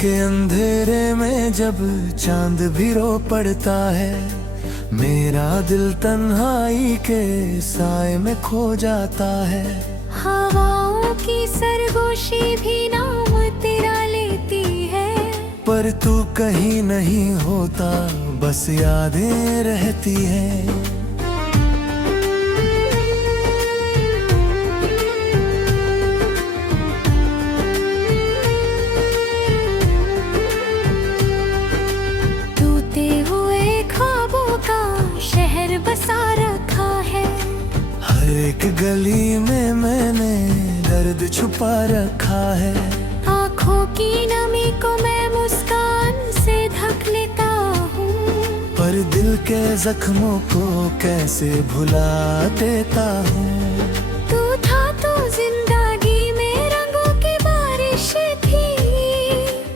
के अंधेरे में जब चांद भी रो पड़ता है, मेरा दिल तन्हाई के साए में खो जाता है। हवाओं की सरगोशी भी नाम तेरा लेती है, पर तू कहीं नहीं होता, बस यादें रहती हैं। टूटे हुए ख्वाबों का शहर बसा रखा है, हर एक गली में मैंने दर्द छुपा रखा है। आँखों की नमी को मैं मुस्कान से ढक लेता हूँ, पर दिल के जख्मों को कैसे भुला देता हूँ। तू था तो जिंदगी में रंगों की बारिश थी,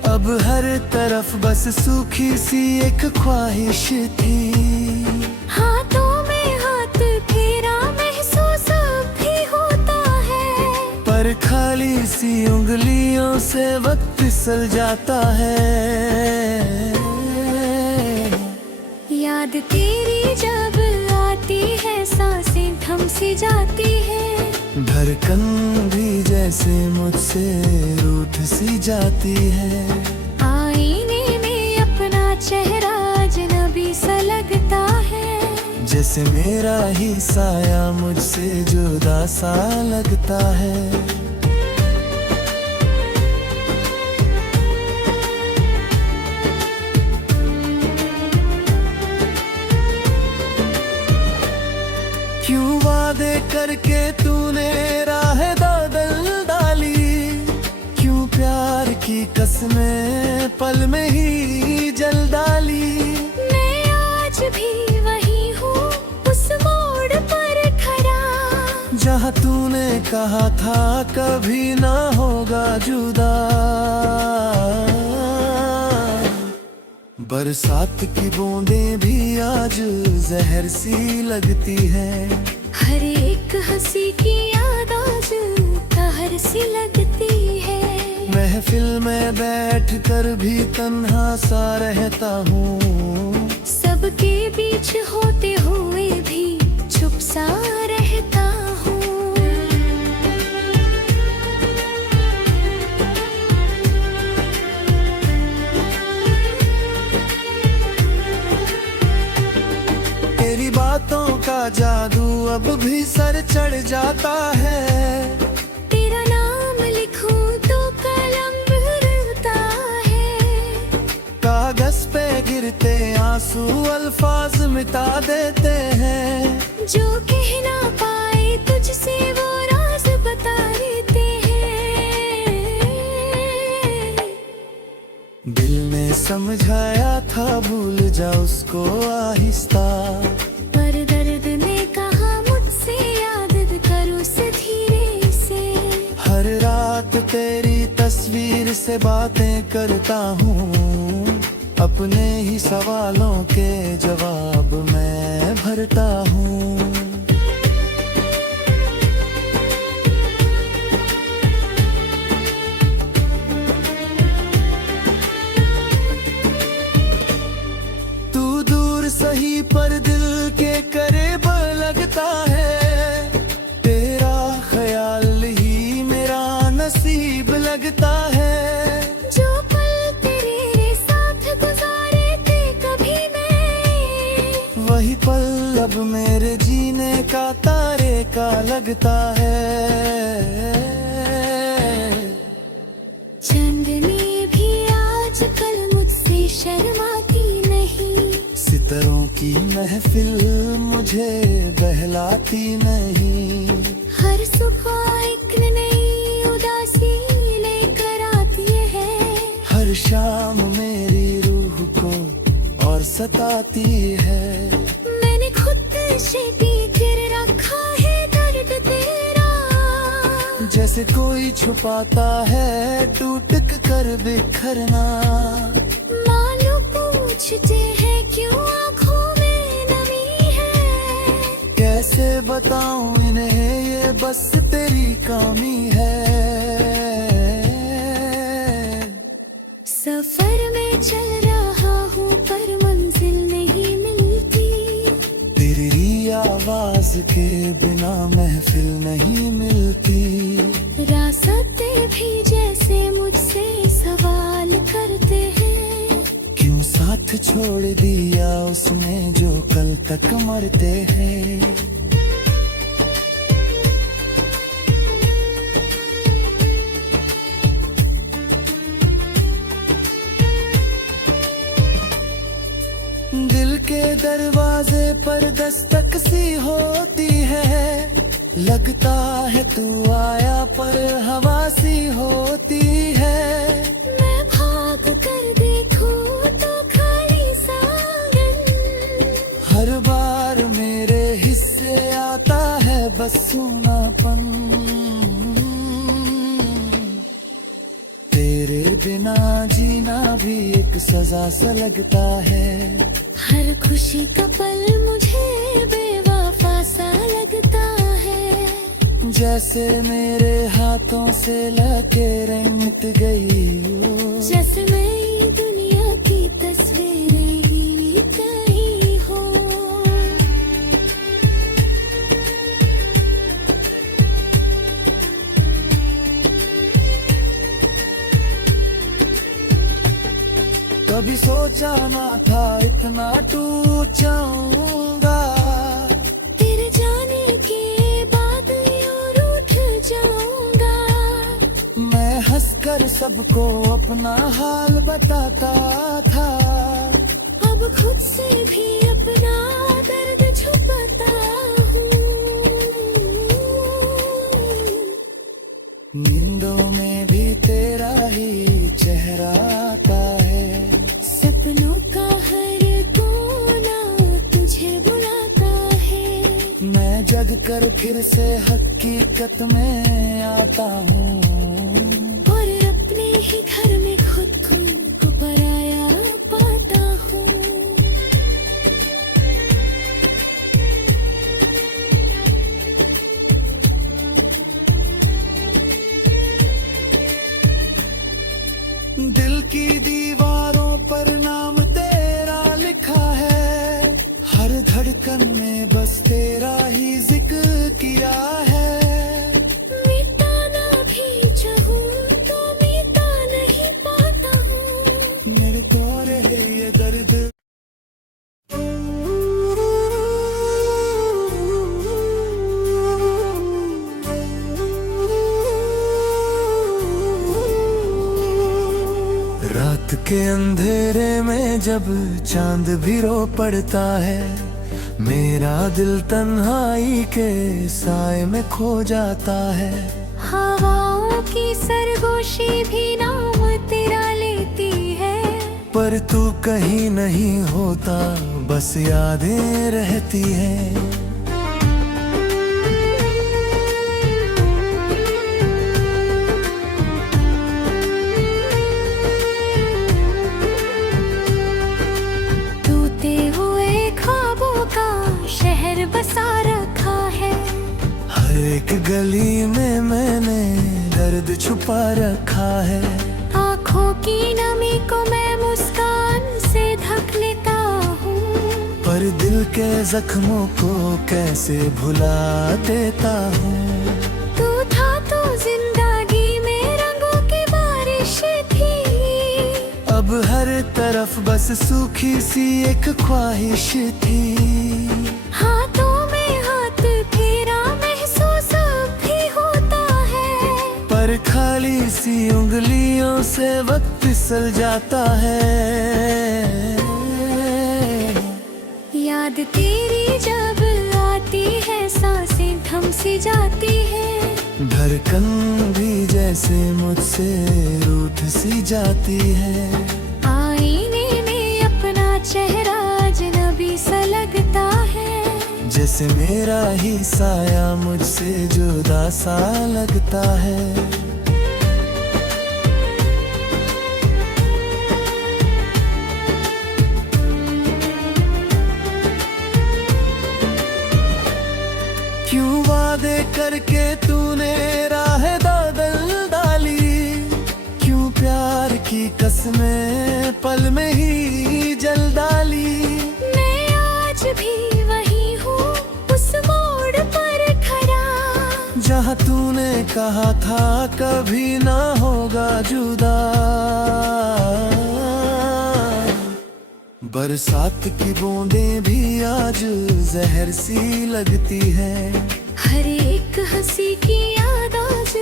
अब हर तरफ बस सूखी सी एक ख्वाहिश थी। हाथों में हाथ तेरा महसूस अब भी होता है, पर खाली सी उंगलियों से वक्त फिसल जाता है। याद तेरी जब आती है सांसें थम सी जाती है, धड़कन भी जैसे मुझसे रूठ सी जाती है। आईने में अपना चेहरा अजनबी सा लगता है, जैसे मेरा ही साया मुझसे जुदा सा लगता है। क्यों वादे करके तूने राह बदल डाली, क्यों प्यार की कसमें पल में ही जल डाली। मैं आज भी वही हूँ उस मोड़ पर खड़ा, जहाँ तूने कहा था कभी ना होगा जुदा। बरसात की बूंदें भी आज जहर सी लगती है, हर एक हंसी की याद आज कहर सी लगती है। महफिल में बैठ कर भी तन्हा सा रहता हूँ, सबके बीच होते हुए भी चुप सा रहता हूँ। तेरी बातों का जादू अब भी सर चढ़ जाता है। तेरा नाम लिखूं तो कलम रुलता है, कागज पे गिरते आंसू अल्फाज मिटा देते हैं। जो कह ना पाए तुझसे वो राज बता देते हैं। दिल ने समझाया था भूल जा उसको आहिस्ता, पर दर्द ने कहा मुझसे याद कर उसे धीरे से। हर रात तेरी तस्वीर से बातें करता हूँ, अपने ही सवालों के जवाब मैं भरता हूँ। तू दूर सही पर दिल के करीब लगता है, तेरा ख्याल ही मेरा नसीब लगता है। जो पल तेरे साथ गुजारे थे कभी मैं, वही पल अब मेरे जीने का तारे का लगता है। चांदनी भी आजकल मुझसे शर्माती नहीं, सितारों की महफिल मुझे बहलाती नहीं। हर सुबह एक नई उदासी लेकर आती है, हर शाम मेरी रूह को और सताती है। मैंने खुद से कर रखा है दर्द तेरा, जैसे कोई छुपाता है टूट कर बिखरना। मानो पूछते हैं क्यों आँखों में नमी है, कैसे बताऊं इन्हें ये बस तेरी कमी है। के बिना महफिल नहीं मिलती। रास्ते भी जैसे मुझसे सवाल करते हैं, क्यों साथ छोड़ दिया उसने जो कल तक मरते हैं। दिल के दरवाजे पर दस्तक सी होती है, लगता है तू आया पर हवा सी होती है। मैं भाग कर देखूं तो खाली सांगन, हर बार मेरे हिस्से आता है बस सूनापन। तेरे बिना जीना भी एक सजा सा लगता है। हर खुशी का पल मुझे बेवफा सा लगता है। जैसे मेरे हाथों से लकीरें मिट गई हो, जैसे नई दुनिया की तस्वीरें ही कहीं हो। कभी सोचा ना था इतना टूट जाऊंगा, तेरे जाने के बाद यूं रूठ जाऊंगा। मैं हंसकर सबको अपना हाल बताता था, अब खुद से भी अपना दर्द छुपाता हूँ। नींदों में भी तेरा ही चेहरा आता है, सपनों का हर कोना तुझे बुलाता है। मैं जग कर फिर से हकीकत में आता हूँ, और अपने ही घर में खुद को पराया पाता हूँ। दिल की दीवारों पर नाम तेरा लिखा है, हर धड़कन में बस तेरा ही जिक्र किया है। मिटाना भी चाहूं तो मिटा नहीं पाता हूँ। मेरे को रहे ये दर्द। रात के अंधेरे में जब चांद भी रो पड़ता है, मेरा दिल तन्हाई के साए में खो जाता है। हवाओं की सरगोशी भी नाम तेरा लेती है, पर तू कहीं नहीं होता बस यादें रहती है। टूटे हुए ख्वाबों का शहर बसा रखा है, हर एक गली में मैंने दर्द छुपा रखा है। आँखों की नमी को मैं मुस्कान से ढक लेता हूँ, पर दिल के जख्मों को कैसे भुला देता हूँ। तू था तो जिंदगी में रंगों की बारिश थी, अब हर तरफ बस सूखी सी एक ख्वाहिश थी। हाथों में हाथ फेरा महसूस भी होता है, पर खाली सी उंगलियों से वक्त फिसल जाता है। याद तेरी जब आती है सांसें थम सी जाती है। धड़कन भी जैसे मुझसे रूठ सी जाती है। आईने में अपना चेहरा अजनबी सा लगता है, जैसे मेरा ही साया मुझसे जुदा सा लगता है। क्यों वादे करके तूने राह बदल डाली, क्यों प्यार की कसमें पल में ही जल डाली। मैं आज भी वही हूँ उस मोड़ कहा था कभी ना होगा जुदा। बरसात की बूंदें भी आज जहर सी लगती है। हर एक हंसी की याद आज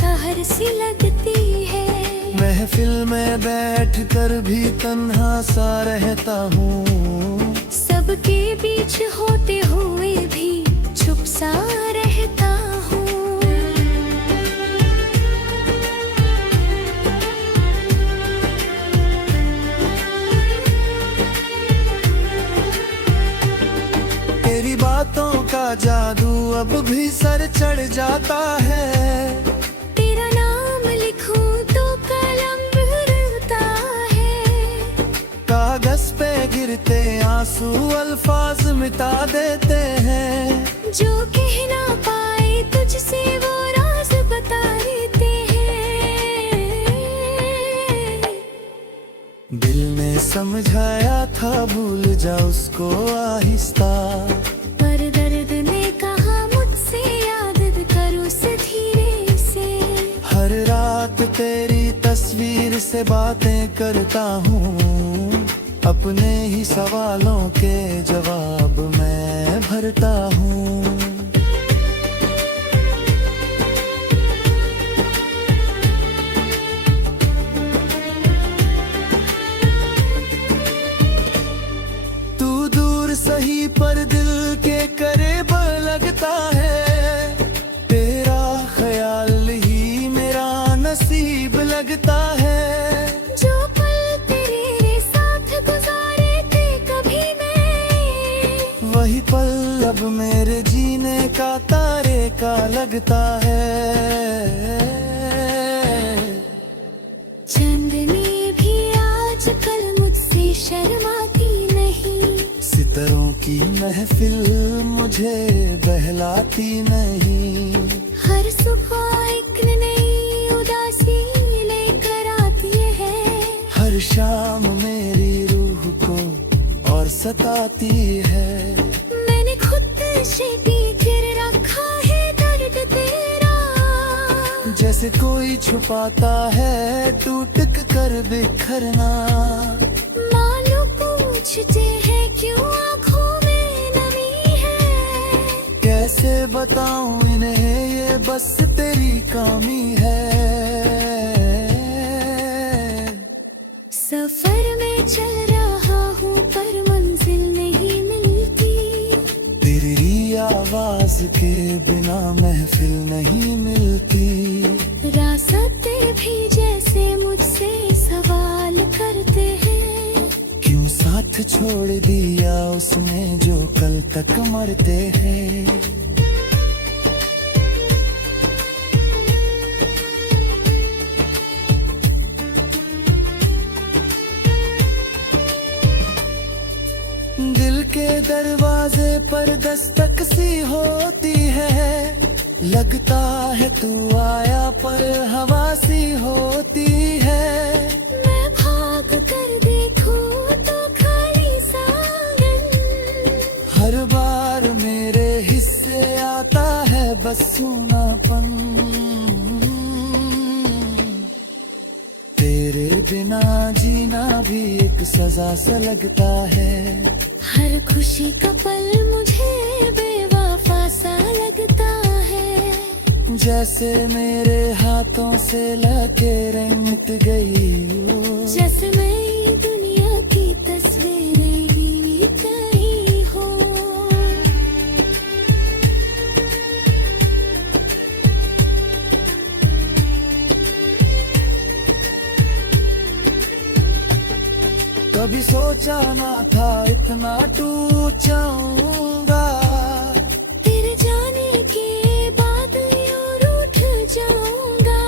कहर सी लगती है। महफिल में बैठ कर भी तन्हा सा रहता हूँ। सबके बीच होते हुए भी चुप सा रहता हूँ। तेरी बातों का जादू अब भी सर चढ़ जाता है। तेरा नाम लिखूं तो कलम भरता है। कागज पे गिरते आंसू अल्फाज मिटा देते हैं। जो कह ना पाए तुझसे वो राज बता देते हैं। दिल ने समझाया था भूल जा उसको आहिस्ता। पर दर्द ने कहा मुझसे याद कर उसे धीरे से। हर रात तेरी तस्वीर से बातें करता हूँ। अपने ही सवालों के जवाब मैं भरता हूँ। तू दूर सही पर दिल के करीब लगता है। तेरा ख्याल ही मेरा नसीब लगता है। जो पल तेरे साथ गुजारे थे कभी मैं, वही पल अब मेरे जीने का तारे का लगता है। चांदनी भी आजकल मुझसे शर्माती नहीं। सितारों की महफिल मुझे बहलाती नहीं। हर सुबह एक नई उदासी लेकर आती है। हर शाम मेरी रूह को और सताती है। मैंने खुद से कर रखा है दर्द तेरा। जैसे कोई छुपाता है टूट कर बिखरना। मानो पूछते हैं क्यों आँखों में नमी है। कैसे बताऊं इन्हें ये बस तेरी कमी है। सफर में चल रहा हूँ पर मंजिल नहीं मिलती। तेरी आवाज के बिना महफिल नहीं मिलती। रास्ते भी जैसे मुझसे सवाल करते हैं। क्यों साथ छोड़ दिया उसने जो कल तक मरते हैं। दिल के दरवाजे पर दस्तक सी होती है। लगता है तू आया पर हवा सी होती है। मैं भाग कर देखूं तो खाली सांगन। हर बार मेरे हिस्से आता है बस सूनापन। तेरे बिना जीना भी एक सजा सा लगता है। हर खुशी का पल मुझे बेवफा सा लगता है। जैसे मेरे हाथों से लकीरें मिट गई हो। जैसे मैं दुनिया की तस्वीरें ही कहीं हो। कभी सोचा ना था इतना टूट जाऊंगा। तेरे जाने के बाद यूं रूठ जाऊंगा।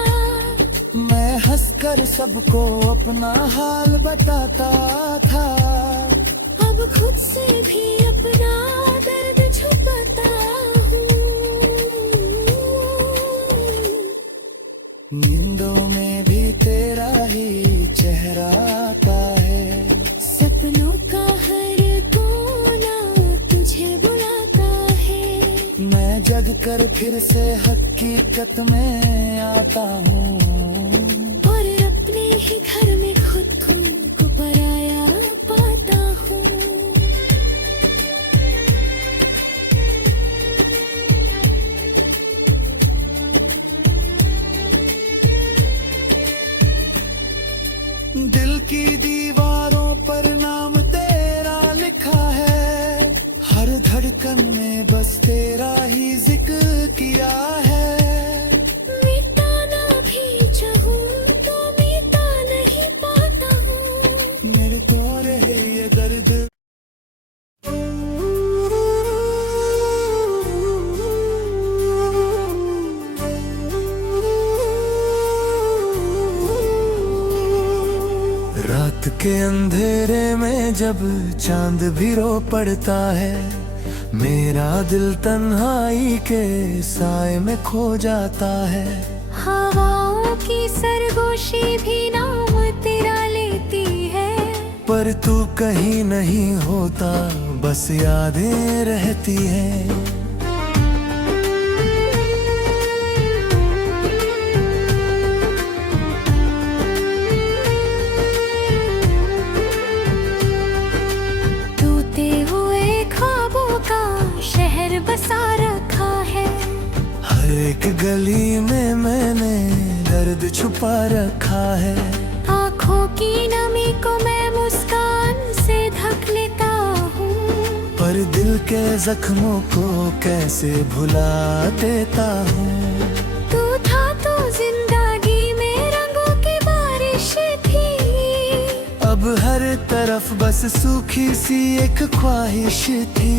मैं हंसकर सबको अपना हाल बताता था। अब खुद से भी अपना दर्द छुपाता हूँ। नींदों में भी तेरा ही चेहरा आता है। सपनों का हर कोना तुझे बुलाता है। मैं जग जग कर फिर से हकीकत में आता हूँ। और अपने ही घर में खुद को पराया पाता हूँ। दिल की दीवारों पर नाम तेरा लिखा है, हर धड़कन में बस तेरा ही जिक्र किया है। मिटाना भी चाहूँ तो मिटा नहीं पाता हूँ। मेरे को रहे ये दर्द। रात के अंधेरे में जब चांद भी रो पड़ता है, मेरा दिल तन्हाई के साए में खो जाता है। हवाओं की सरगोशी भी नाम तेरा लेती है, पर तू कहीं नहीं होता, बस यादें रहती है। टूटे हुए ख्वाबों का शहर बसा रखा है। हर एक गली में मैंने दर्द छुपा रखा है। आँखों की नमी को मैं मुस्कान से ढक लेता हूँ, पर दिल के जख्मों को कैसे भुला देता हूँ। तू था तो जिंदगी में रंगों की बारिश थी। अब हर तरफ बस सूखी सी एक ख्वाहिश थी।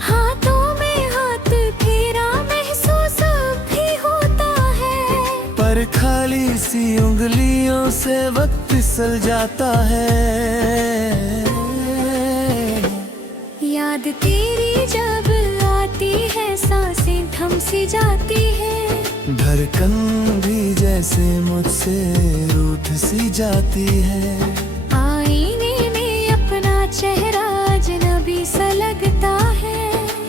हाथों में हाथ फेरा महसूस भी होता है, पर खाली सी उंगलियों से वक्त फिसल जाता है। याद तेरी जब आती है सांसें थम सी जाती है। धड़कन भी जैसे मुझसे रूठ सी जाती है। आईने में अपना चेहरा अजनबी सा लगता है,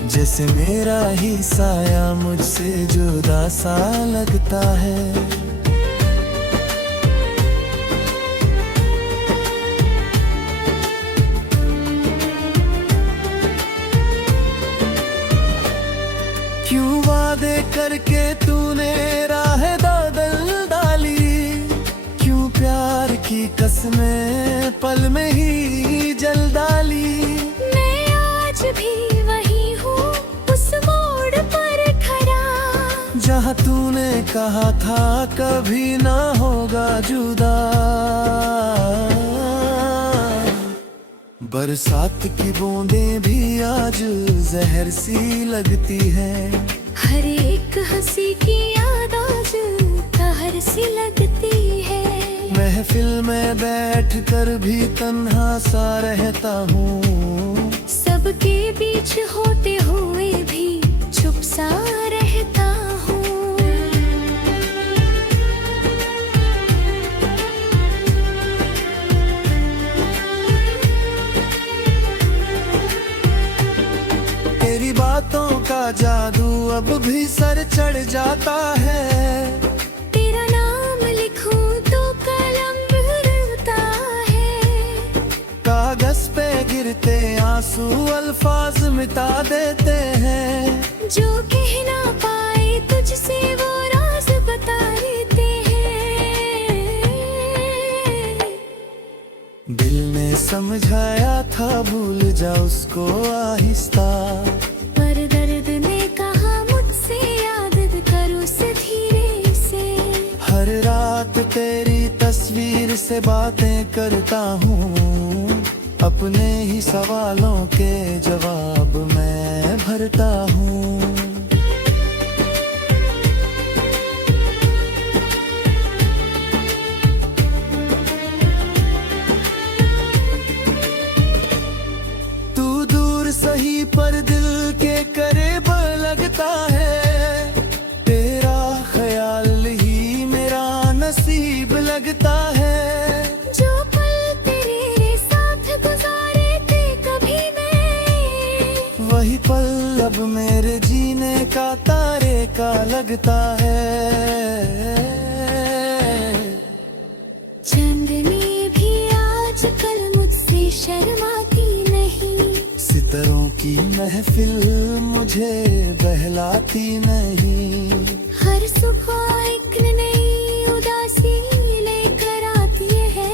जैसे मेरा ही साया मुझसे जुदा सा लगता है। क्यों वादे करके तूने राह बदल डाली, क्यों प्यार की कसमें पल में ही जल डाली। मैं आज भी वही हूँ उस मोड़ पर खड़ा, जहाँ तूने कहा था कभी ना होगा जुदा। बरसात की बूंदें भी आज जहर सी लगती है। हर एक हंसी की याद आज कहर सी लगती है। महफिल में बैठ कर भी तन्हा सा रहता हूँ, सबके बीच होते हुए भी चुप सा रहता हूँ। तेरी बातों का जादू अब भी सर चढ़ जाता है। तेरा नाम लिखूं तो कलम भरता है, कागज पे गिरते आंसू अल्फाज मिटा देते हैं। जो कह ना पाए तुझसे वो राज बता देते हैं। दिल ने समझाया था भूल जा उसको आहिस्ता, पर दर्द ने कहा मुझसे याद करो उसे धीरे से। हर रात तेरी तस्वीर से बातें करता हूँ, अपने ही सवालों के जवाब मैं भरता हूँ। तू दूर सही पर दिल के करीब लगता है। तेरा ख्याल ही मेरा नसीब लगता है। जो पल तेरे साथ गुजारे थे कभी मैं, वही पल जब मेरे जीने का तारे का लगता है। चांदनी भी आजकल मुझसे शर्माती नहीं, सितारों की महफिल मुझे बहलाती नहीं। हर सुबह एक नई उदासी लेकर आती है,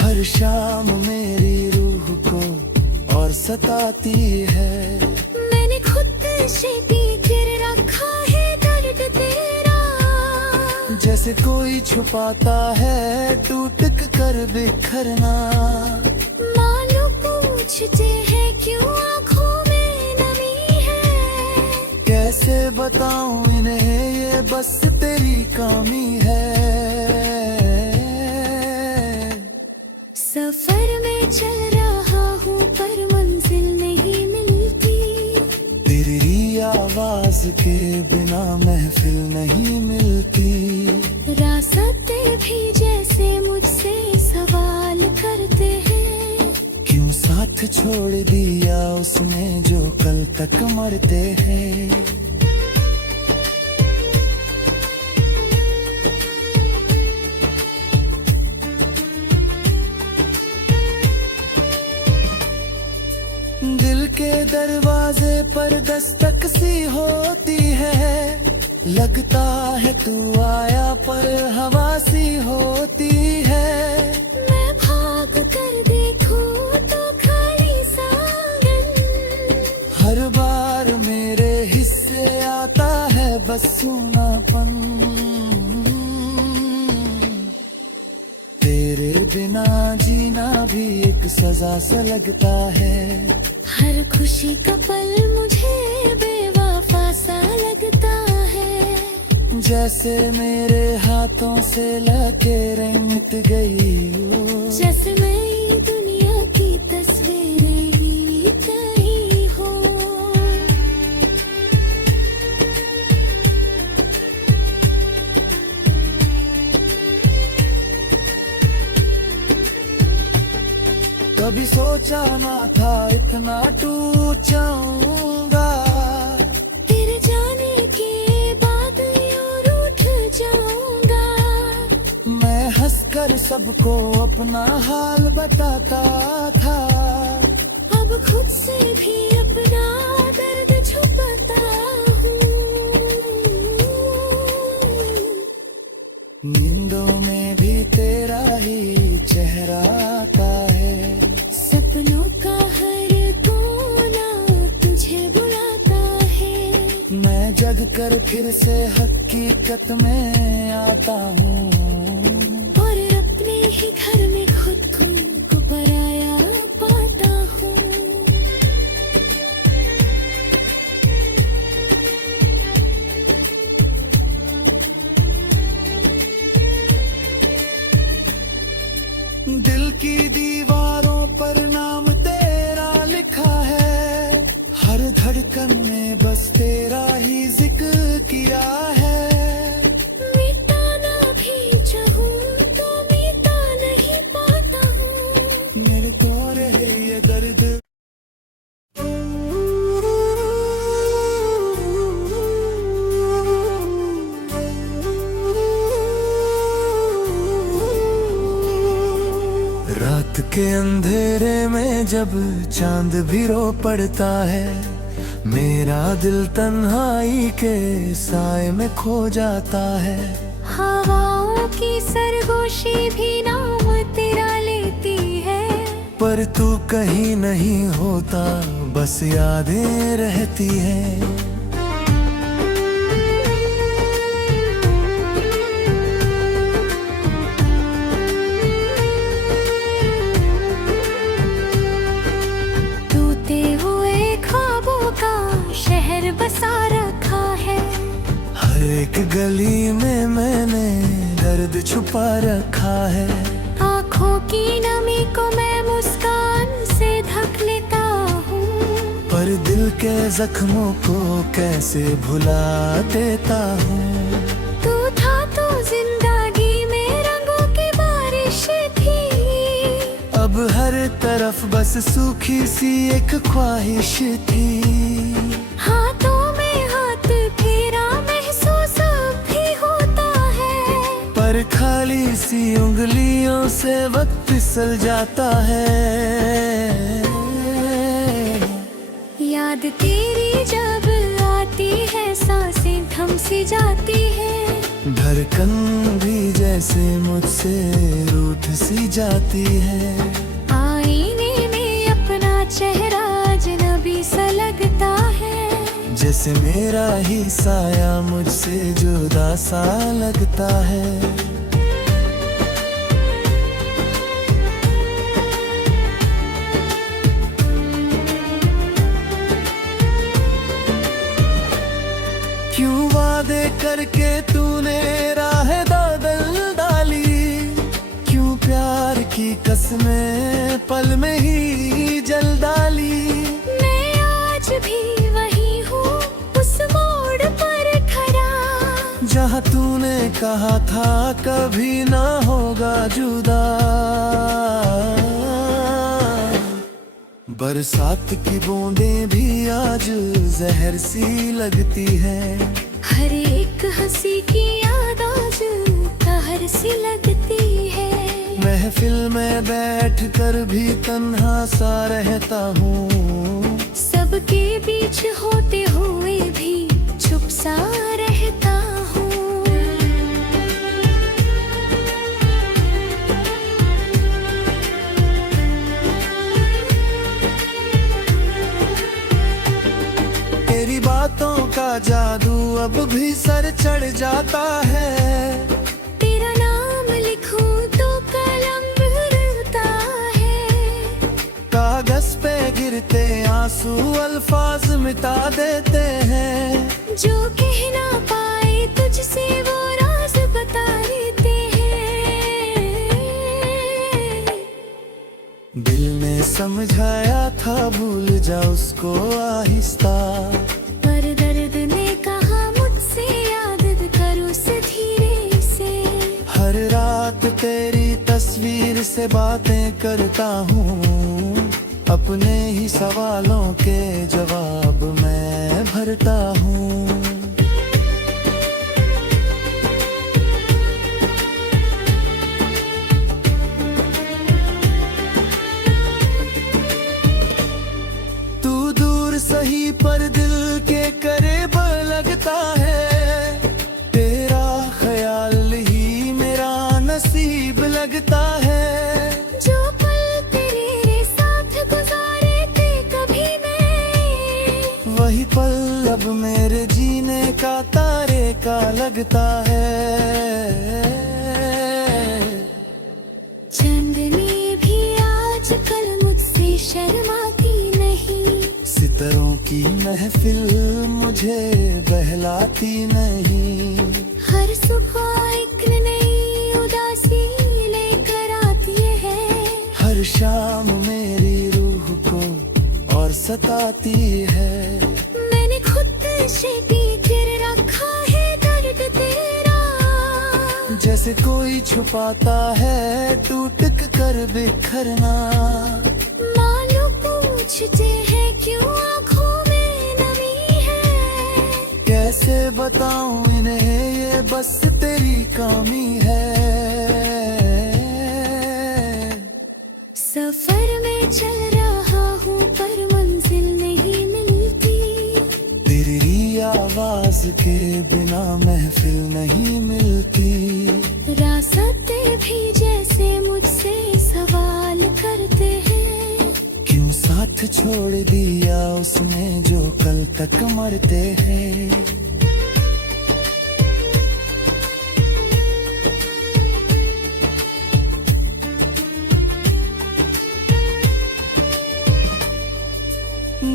हर शाम मेरी रूह को और सताती है। मैंने खुद से पीकर रखा है दर्द तेरा, जैसे कोई छुपाता है टूट कर बिखरना। मानो पूछते हैं क्यों आँखों में नमी है, कैसे बताऊं इन्हें ये बस तेरी कमी है। सफर में चल रहा हूँ पर मंजिल नहीं मिलती, तेरी आवाज के बिना महफिल नहीं मिलती। रास्ते भी जैसे मुझसे सवाल करते हैं, क्यों साथ छोड़ दिया उसने जो कल तक मरते हैं। दिल के दरवाजे पर दस्तक सी होती है, लगता है तू आया पर हवा सी होती है। मैं भाग कर देखूं तो खाली सांगन, हर बार मेरे हिस्से आता है बस सूनापन। तेरे बिना जीना भी एक सजा सा लगता है, हर खुशी का पल मुझे बेवफा सा लगता है। जैसे मेरे हाथों से लकीरें मिट गई हो, जैसे मैं दुनिया की तस्वीरें ही कहीं हो। कभी सोचा ना था इतना टूट जाऊंगा, तेरे जाने के बाद यूं रूठ जाऊंगा। मैं हंसकर सबको अपना हाल बताता था, अब खुद से भी अपना दर्द छुपाता हूँ। नींदों में भी तेरा ही चेहरा आता है, सपनों का हर कोना तुझे बुलाता है। मैं जग कर फिर से हकीकत में आता हूँ, और अपने ही घर में खुद को पराया पाता हूँ। दिल की दीवारों पर नाम तेरा लिखा है, हर धड़कन में बस तेरा ही जिक्र किया है। मिटाना भी चाहूँ तो मिटा नहीं पाता हूँ, मेरे को रहे ये दर्द। रात के अंधेरे में जब चांद भी रो पड़ता है, मेरा दिल तन्हाई के साए में खो जाता है। हवाओं की सरगोशी भी नाम तेरा लेती है, पर तू कहीं नहीं होता बस यादें रहती है। टूटे हुए ख्वाबों का शहर बसा रखा है, हर एक गली में मैंने दर्द छुपा रखा है। आँखों की नमी को मैं मुस्कान से ढक लेता हूँ, पर दिल के जख्मों को कैसे भुला देता हूँ। तू था तो जिंदगी में रंगों की बारिश थी, अब हर तरफ बस सूखी सी एक ख्वाहिश थी। हाँ और खाली सी उंगलियों से वक्त फिसल जाता है। याद तेरी जब आती है सांसें थम सी जाती है। धड़कन भी जैसे मुझसे रूठ सी जाती है। आईने में अपना चेहरा अजनबी सा लगता है। जैसे मेरा ही साया मुझसे जुदा सा लगता है। क्यों वादे करके तूने राह बदल डाली, क्यों प्यार की कसमें पल में ही जल डाली। मैं आज भी वही हूँ उस मोड़ पर खड़ा, जहाँ तूने कहा था कभी ना होगा जुदा। बरसात की बूंदें भी आज जहर सी लगती है। हर एक हंसी की याद आज कहर सी लगती है। महफिल में बैठ कर भी तन्हा सा रहता हूँ। सबके बीच होते हुए भी चुप सा रहता हूँ। तेरी बातों का जादू अब भी सर चढ़ जाता है। तेरा नाम लिखूं तो कलम भरता है। कागज पे गिरते आंसू अल्फाज मिटा देते हैं। जो कह ना पाए तुझसे वो राज बता देते हैं। दिल ने समझाया था भूल जा उसको आहिस्ता, पर दर्द ने कहा मुझसे याद कर उसे धीरे से। हर रात तेरी तस्वीर से बातें करता हूँ। अपने ही सवालों के जवाब मैं भरता हूँ। तू दूर सही पर दिल के करीब लगता है। तेरा ख्याल ही मेरा नसीब लगता है। जो पल तेरे साथ गुजारे थे कभी मैं, वही पल अब मेरे जीने का तारे का लगता है। चांदनी भी आजकल मुझसे शर्माती नहीं। सितारों की महफिल मुझे बहलाती नहीं। हर सुबह एक नई उदासी लेकर आती है। हर शाम मेरी रूह को और सताती है। मैंने खुद से पीकर रखा है दर्द तेरा। जैसे कोई छुपाता है टूट कर बिखरना। मानो पूछते हैं क्यों आँखों में नमी है। कैसे बताऊं इन्हें ये बस तेरी कमी है। सफर में चल रहा हूँ पर मंजिल नहीं मिलती। तेरी आवाज के बिना महफिल नहीं मिलती। रास्ते भी जैसे मुझसे सवाल करते हैं। क्यों साथ छोड़ दिया उसने जो कल तक मरते हैं।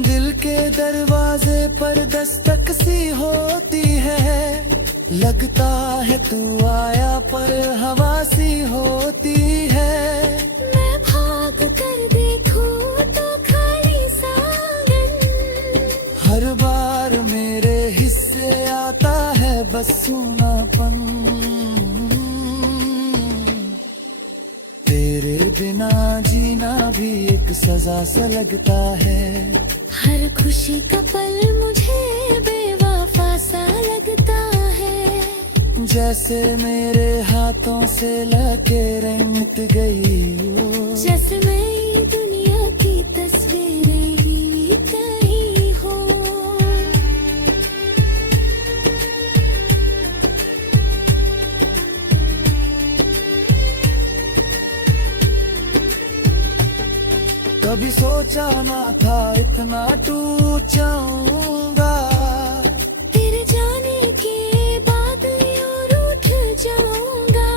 दिल के दरवाजे पर दस्तक सी होती है। लगता है तू आया पर हवा सी होती है। मैं भाग कर देखूं तो खाली सांगन। हर बार मेरे हिस्से आता है बस सूनापन। तेरे बिना जीना भी एक सजा सा लगता है। हर खुशी का पल मुझे बेवफा सा लगता है। जैसे मेरे हाथों से लकीरें मिट गई हो। जैसे मैं दुनिया की तस्वीरें ही कहीं हो। कभी सोचा ना था इतना टूट जाऊंगा। तेरे जाने के बाद यूं रूठ जाऊंगा।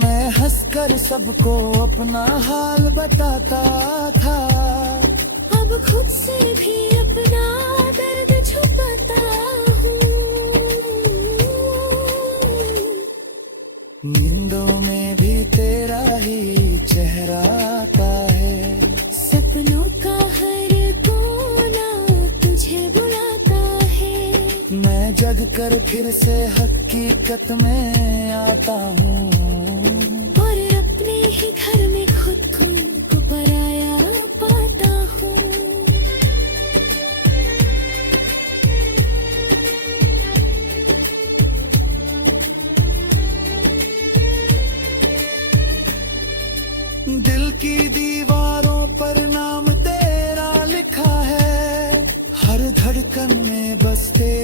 मैं हंसकर सबको अपना हाल बताता था। अब खुद से भी अपना दर्द छुपाता हूँ। नींदों में भी तेरा ही चेहरा आता है। सपनों का हर कोना तुझे बुलाता है। मैं जग कर फिर से हकीकत में आता हूँ। और अपने ही घर में खुद को पराया पाता हूँ। दिल की दीवारों पर नाम तेरा लिखा है। हर धड़कन में बस तेरा